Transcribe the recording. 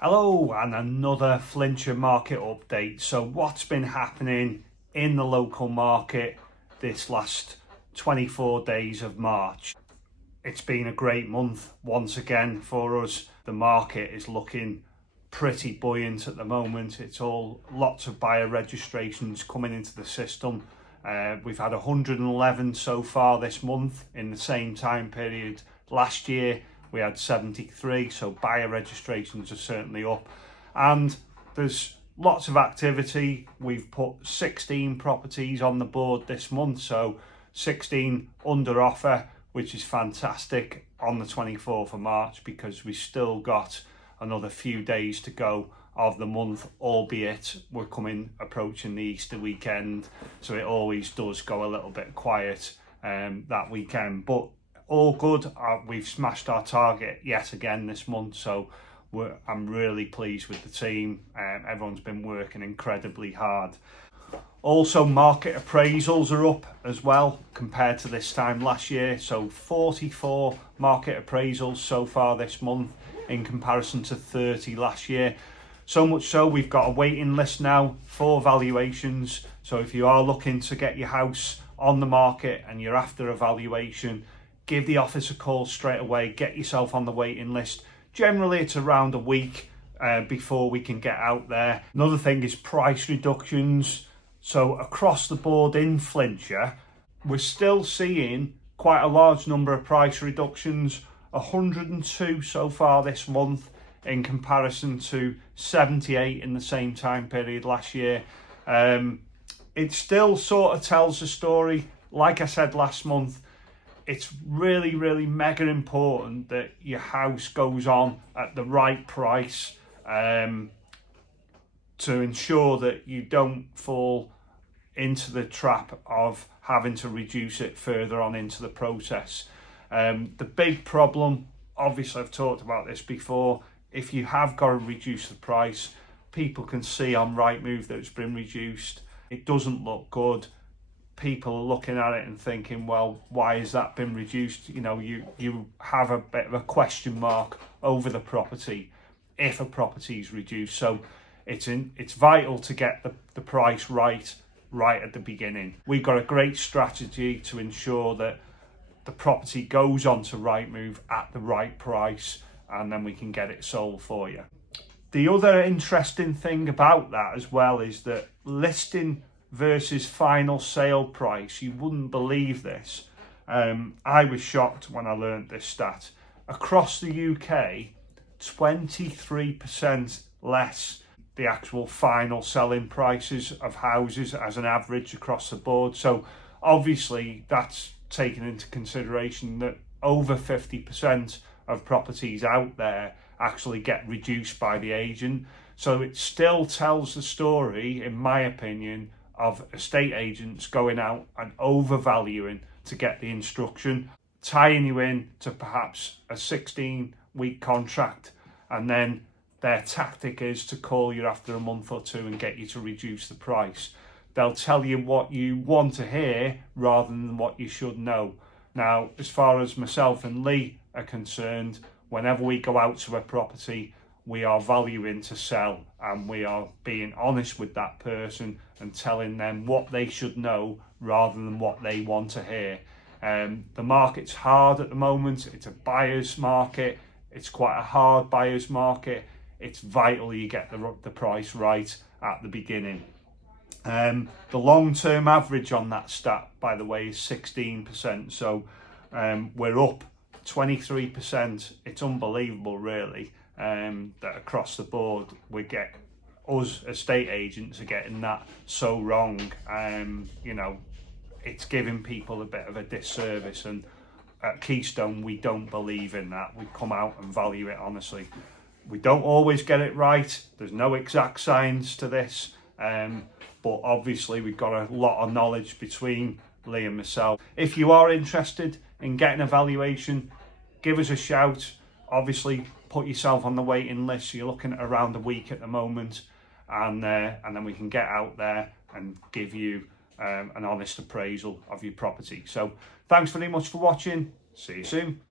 Hello, and another Flintshire market update. So what's been happening in the local market this last 24 days of March? It's been a great month once again for us. The market is looking pretty buoyant at the moment. It's all lots of buyer registrations coming into the system. We've had 111 so far this month. In the same time period last year we had 73, so buyer registrations are certainly up, and there's lots of activity. We've put 16 properties on the board this month, so 16 under offer, which is fantastic on the 24th of March because we still got another few days to go of the month, albeit we're approaching the Easter weekend, so it always does go a little bit quiet that weekend, but all good. We've smashed our target yet again this month, so I'm really pleased with the team. Everyone's been working incredibly hard. Also, market appraisals are up as well compared to this time last year, so 44 market appraisals so far this month in comparison to 30 last year. So much so we've got a waiting list now for valuations, so if you are looking to get your house on the market and you're after a valuation, give the office a call straight away, get yourself on the waiting list. Generally it's around a week before we can get out there. Another thing is price reductions. So across the board in Flintshire, we're still seeing quite a large number of price reductions, 102 so far this month in comparison to 78 in the same time period last year. It still sort of tells the story. Like I said last month, it's really mega important that your house goes on at the right price to ensure that you don't fall into the trap of having to reduce it further on into the process. The big problem, obviously I've talked about this before, if you have got to reduce the price, people can see on Rightmove that it's been reduced. It doesn't look good. People are looking at it and thinking, well, why has that been reduced? You know, you have a bit of a question mark over the property if a property is reduced. So it's vital to get the price right at the beginning. We've got a great strategy to ensure that the property goes onto Rightmove at the right price, and then we can get it sold for you. The other interesting thing about that as well is that listing versus final sale price, you wouldn't believe this. I was shocked when I learned this stat. Across the UK, 23% less the actual final selling prices of houses as an average across the board. So obviously that's taken into consideration that over 50% of properties out there actually get reduced by the agent. So it still tells the story, in my opinion, of estate agents going out and overvaluing to get the instruction, tying you in to perhaps a 16-week contract, and then their tactic is to call you after a month or two and get you to reduce the price. They'll tell you what you want to hear rather than what you should know. Now, as far as myself and Lee are concerned, whenever we go out to a property, we are valuing to sell, and we are being honest with that person and telling them what they should know rather than what they want to hear. The market's hard at the moment. It's a buyer's market. It's quite a hard buyer's market. It's vital you get the price right at the beginning. The long-term average on that stat, by the way, is 16%. So we're up 23%. It's unbelievable, really, that across the board us estate agents are getting that so wrong. You know, it's giving people a bit of a disservice, and at Keystone we don't believe in that. We come out and value it honestly. We don't always get it right. There's no exact science to this, but obviously we've got a lot of knowledge between Lee and myself. If you are interested in getting a valuation, give us a shout. Obviously put yourself on the waiting list. You're looking at around a week at the moment, and then we can get out there and give you an honest appraisal of your property. So thanks very much for watching. See you soon.